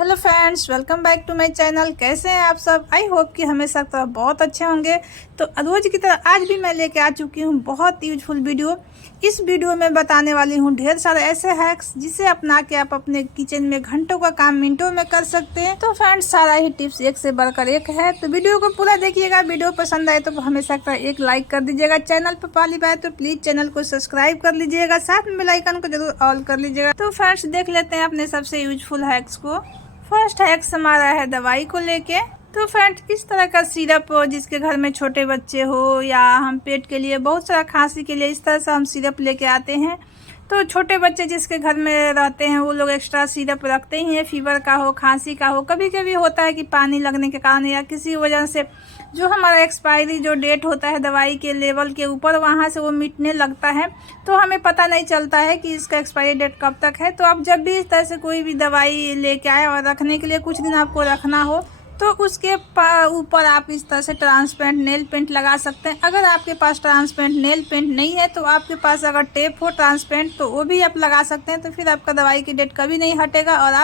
Hello friends, welcome back to my channel. कैसे हैं आप सब? आई होप कि हमेशा तरह बहुत अच्छे होंगे। तो रोज की तरह आज भी मैं लेके आ चुकी हूँ बहुत यूजफुल वीडियो। इस वीडियो में बताने वाली हूँ ढेर सारे ऐसे हैक्स जिसे अपना के आप अपने किचन में घंटों का काम मिनटों में कर सकते हैं। तो फ्रेंड्स, सारा ही टिप्स एक से बढ़कर एक है, तो वीडियो को पूरा देखिएगा। वीडियो पसंद आए तो हमेशा तरह एक लाइक कर दीजिएगा। चैनल पर पहली बार तो प्लीज चैनल को सब्सक्राइब कर लीजिएगा, साथ में बेल आइकन को जरूर ऑल कर लीजिएगा। तो फ्रेंड्स, देख लेते हैं अपने सबसे यूजफुल हैक्स को। फर्स्ट हैक्स हमारा है दवाई को लेके। तो फ्रेंड्स, इस तरह का सिरप हो जिसके घर में छोटे बच्चे हो, या हम पेट के लिए बहुत सारा खांसी के लिए इस तरह से हम सिरप लेके आते हैं। तो छोटे बच्चे जिसके घर में रहते हैं वो लोग एक्स्ट्रा सिरप रखते ही हैं, फीवर का हो, खांसी का हो। कभी कभी होता है कि पानी लगने के कारण या किसी वजह से जो हमारा एक्सपायरी जो डेट होता है दवाई के लेवल के ऊपर, वहाँ से वो मिटने लगता है, तो हमें पता नहीं चलता है कि इसका एक्सपायरी डेट कब तक है। तो आप जब भी इस तरह से कोई भी दवाई लेके आए और रखने के लिए कुछ दिन आपको रखना हो, तो उसके ऊपर आप इस तरह से ट्रांसपेरेंट नेल पेंट लगा सकते हैं। अगर आपके पास ट्रांसपेरेंट नेल पेंट नहीं है तो आपके पास अगर टेप हो ट्रांसपेरेंट तो वो भी आप लगा सकते हैं। तो फिर आपका दवाई की डेट कभी नहीं हटेगा और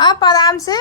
आप आराम से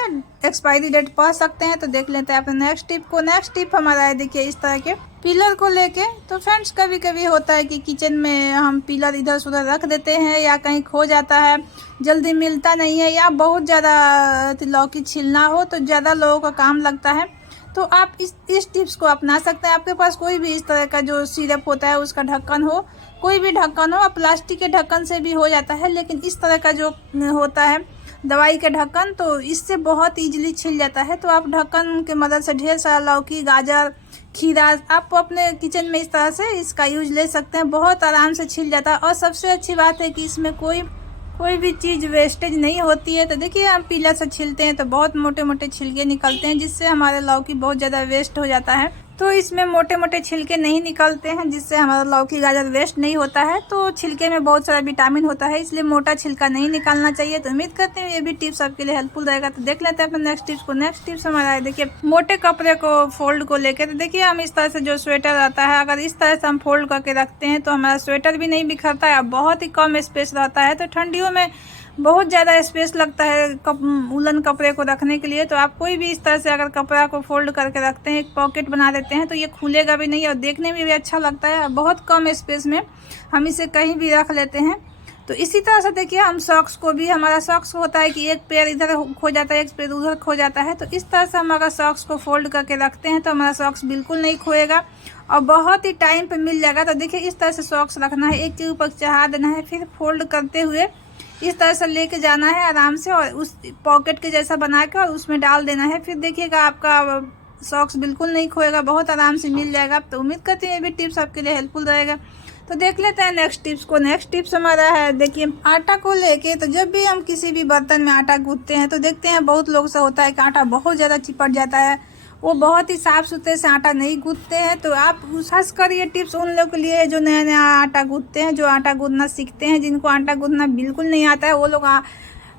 एक्सपायरी डेट पढ़ सकते हैं। तो देख लेते हैं अपने नेक्स्ट टिप को। नेक्स्ट टिप हमारा है, देखिए, इस तरह के पिलर को लेके। तो फ्रेंड्स, कभी कभी होता है कि किचन में हम पिलर इधर उधर रख देते हैं, या कहीं खो जाता है, जल्दी मिलता नहीं है, या बहुत ज़्यादा लौकी छिलना हो तो ज़्यादा लोगों का काम लगता है। तो आप इस टिप्स को अपना सकते हैं। आपके पास कोई भी इस तरह का जो सिरप होता है उसका ढक्कन हो, कोई भी ढक्कन हो, प्लास्टिक के ढक्कन से भी हो जाता है, लेकिन इस तरह का जो होता है दवाई के ढक्कन, तो इससे बहुत इजीली छिल जाता है। तो आप ढक्कन के मदद से ढेर सारा लौकी, गाजर, खीरा आप अपने किचन में इस तरह से इसका यूज ले सकते हैं, बहुत आराम से छिल जाता है। और सबसे अच्छी बात है कि इसमें कोई भी चीज़ वेस्टेज नहीं होती है। तो देखिए, हम पीलर से छिलते हैं तो बहुत मोटे मोटे छिलके निकलते हैं, जिससे हमारे लौकी बहुत ज़्यादा वेस्ट हो जाता है। तो इसमें मोटे मोटे छिलके नहीं निकलते हैं, जिससे हमारा लौकी गाजर वेस्ट नहीं होता है। तो छिलके में बहुत सारा विटामिन होता है, इसलिए मोटा छिलका नहीं निकालना चाहिए। तो उम्मीद करते हैं ये भी टिप्स आपके लिए हेल्पफुल रहेगा। तो देख लेते हैं अपने नेक्स्ट टिप्स को। नेक्स्ट टिप्स हमारा है, देखिए, मोटे कपड़े को फोल्ड को लेकर। तो देखिए, हम इस तरह से जो स्वेटर आता है, अगर इस तरह से हम फोल्ड करके रखते हैं तो हमारा स्वेटर भी नहीं बिखरता है, बहुत ही कम स्पेस रहता है। तो ठंडियों में बहुत ज़्यादा स्पेस लगता है उलन कपड़े को रखने के लिए। तो आप कोई भी इस तरह से अगर कपड़ा को फोल्ड करके रखते हैं, एक पॉकेट बना देते हैं, तो ये खुलेगा भी नहीं और देखने में भी अच्छा लगता है। बहुत कम स्पेस में हम इसे कहीं भी रख लेते हैं। तो इसी तरह से देखिए, हम सॉक्स को भी, हमारा सॉक्स होता है कि एक पैर इधर खो जाता है, एक पैर उधर खो जाता है। तो इस तरह से हम अगर सॉक्स को फोल्ड करके रखते हैं तो हमारा सॉक्स बिल्कुल नहीं खोएगा और बहुत ही टाइम पे मिल जाएगा। तो देखिए, इस तरह से सॉक्स रखना है, एक के ऊपर चढ़ा देना है, फिर फोल्ड करते हुए इस तरह से लेके जाना है आराम से, और उस पॉकेट के जैसा बना के और उसमें डाल देना है। फिर देखिएगा आपका सॉक्स बिल्कुल नहीं खोएगा, बहुत आराम से मिल जाएगा। तो उम्मीद करती हूँ ये भी टिप्स आपके लिए हेल्पफुल रहेगा। तो देख लेते हैं नेक्स्ट टिप्स को। नेक्स्ट टिप्स हमारा है, देखिए, आटा को लेके। तो जब भी हम किसी भी बर्तन में आटा गूंथते हैं तो देखते हैं बहुत लोग से होता है कि आटा बहुत ज़्यादा चिपट जाता है, वो बहुत ही साफ सुथरे से आटा नहीं गूंथते हैं। तो आप खास कर ये टिप्स उन लोगों के लिए है जो नया नया आटा गूंथते हैं, जो आटा गूंथना सीखते हैं। जिनको आटा गूंथना बिल्कुल नहीं आता है, वो लोग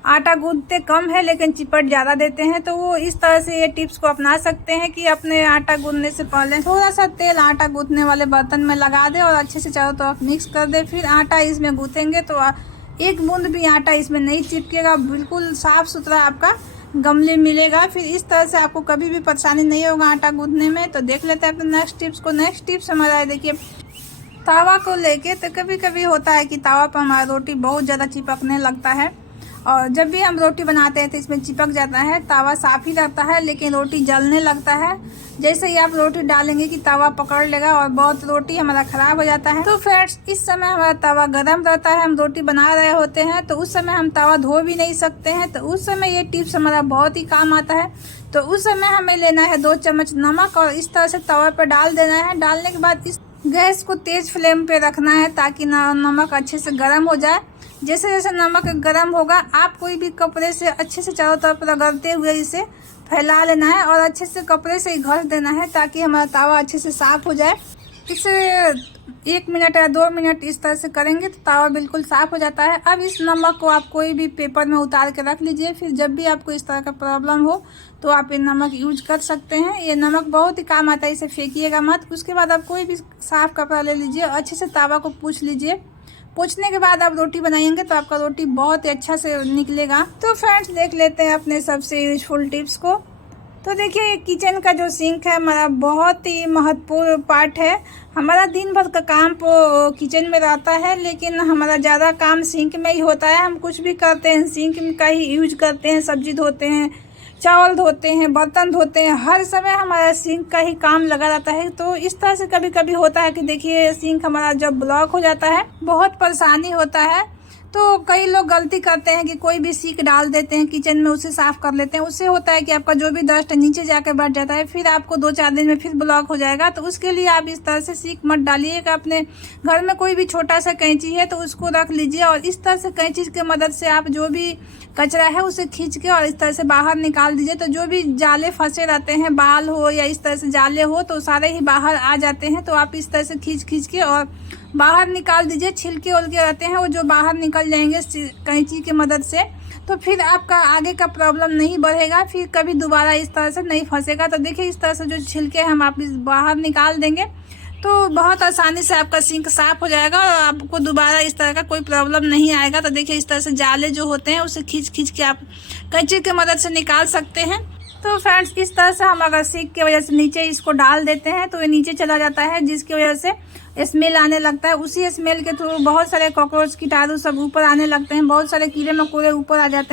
आटा गूंथते कम है लेकिन चिपट ज़्यादा देते हैं। तो वो इस तरह से ये टिप्स को अपना सकते हैं कि अपने आटा गूंथने से पहले थोड़ा सा तेल आटा गूंथने वाले बर्तन में लगा दे और अच्छे से चारों तरफ मिक्स कर दे। फिर आटा इसमें गूंथेंगे तो एक बूंद भी आटा इसमें नहीं चिपकेगा, बिल्कुल साफ सुथरा आपका गमले मिलेगा। फिर इस तरह से आपको कभी भी परेशानी नहीं होगा आटा गूंथने में। तो देख लेते हैं अपने नेक्स्ट टिप्स को। नेक्स्ट टिप्स हमारा है, देखिए, तावा को लेके। तो कभी कभी होता है कि तावा पर हमारा रोटी बहुत ज़्यादा चिपकने लगता है, और जब भी हम रोटी बनाते हैं तो इसमें चिपक जाता है। तावा साफ ही रहता है लेकिन रोटी जलने लगता है। जैसे ही आप रोटी डालेंगे कि तावा पकड़ लेगा और बहुत रोटी हमारा ख़राब हो जाता है। तो फ्रेंड्स, इस समय हमारा तावा गर्म रहता है, हम रोटी बना रहे होते हैं, तो उस समय हम तावा धो भी नहीं सकते हैं। तो उस समय ये टिप्स हमारा बहुत ही काम आता है। तो उस समय हमें लेना है 2 चम्मच नमक और इस तरह से तवा पर डाल देना है। डालने के बाद इस गैस को तेज़ फ्लेम पे रखना है ताकि नमक अच्छे से गर्म हो जाए। जैसे जैसे नमक गर्म होगा, आप कोई भी कपड़े से अच्छे से चारों तरफ रगड़ते हुए इसे फैला लेना है और अच्छे से कपड़े से घस देना है ताकि हमारा तावा अच्छे से साफ़ हो जाए। इसे 1 मिनट या 2 मिनट इस तरह से करेंगे तो तावा बिल्कुल साफ़ हो जाता है। अब इस नमक को आप कोई भी पेपर में उतार के रख लीजिए। फिर जब भी आपको इस तरह का प्रॉब्लम हो तो आप ये नमक यूज कर सकते हैं। ये नमक बहुत ही काम आता है, इसे फेंकिएगा मत। उसके बाद आप कोई भी साफ़ कपड़ा ले लीजिए, अच्छे से तावा को पूछ लीजिए। पोंछने के बाद आप रोटी बनाएंगे तो आपका रोटी बहुत ही अच्छा से निकलेगा। तो फ्रेंड्स देख लेते हैं अपने सबसे यूजफुल टिप्स को। तो देखिए किचन का जो सिंक है हमारा बहुत ही महत्वपूर्ण पार्ट है। हमारा दिन भर का काम किचन में रहता है, लेकिन हमारा ज़्यादा काम सिंक में ही होता है। हम कुछ भी करते हैं सिंक का ही यूज करते हैं, सब्जी धोते हैं, चावल धोते हैं, बर्तन धोते हैं, हर समय हमारा सिंक का ही काम लगा रहता है। तो इस तरह से कभी कभी होता है कि देखिए सिंक हमारा जब ब्लॉक हो जाता है बहुत परेशानी होता है। तो कई लोग गलती करते हैं कि कोई भी सीक डाल देते हैं किचन में, उसे साफ़ कर लेते हैं। उससे होता है कि आपका जो भी डस्ट नीचे जाकर बैठ जाता है, फिर आपको 2-4 दिन में फिर ब्लॉक हो जाएगा। तो उसके लिए आप इस तरह से सीक मत डालिएगा। अपने घर में कोई भी छोटा सा कैंची है तो उसको रख लीजिए और इस तरह से कैंची की मदद से आप जो भी कचरा है उसे खींच के और इस तरह से बाहर निकाल दीजिए। तो जो भी जाले फंसे रहते हैं, बाल हो या इस तरह से जाले हो, तो सारे ही बाहर आ जाते हैं। तो आप इस तरह से खींच के और बाहर निकाल दीजिए। छिलके उलके रहते हैं वो जो बाहर निकल जाएंगे कैंची की मदद से। तो फिर आपका आगे का प्रॉब्लम नहीं बढ़ेगा, फिर कभी दोबारा इस तरह से नहीं फंसेगा। तो देखिए इस तरह से जो छिलके हम आप बाहर निकाल देंगे तो बहुत आसानी से आपका सिंक साफ हो जाएगा और आपको दोबारा इस तरह का कोई प्रॉब्लम नहीं आएगा। तो देखिए इस तरह से जाले जो होते हैं उसे खींच के आप कैंची की मदद से निकाल सकते हैं। तो फ्रेंड्स इस तरह से हम अगर सिंक की वजह से नीचे इसको डाल देते हैं तो ये नीचे चला जाता है, जिसकी वजह से स्मेल आने लगता है। उसी स्मेल के थ्रू बहुत सारे कॉकरोच कीटाणु सब ऊपर आने लगते हैं, बहुत सारे कीड़े मकोड़े ऊपर आ जाते हैं।